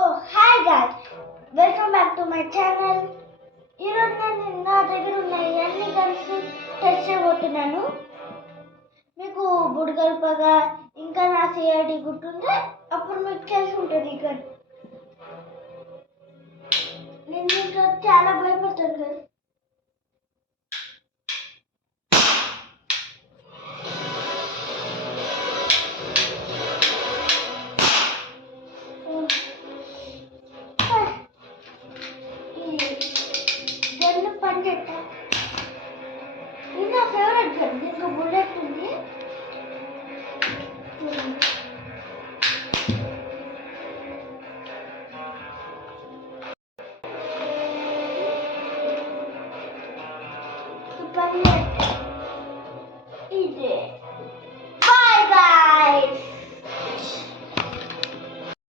Oh, hi guys! Welcome back to my channel. ఈరోజు నేను నా దగ్గర ఉన్న అన్ని గన్స్ టెస్ట్ చేయబోతున్నాను. మీకు బుడగల్పగా ఇంకా నా సిఐడి గుర్తుంటే అప్పుడు మీకు తెలిసి ఉంటుంది ఈ గన్.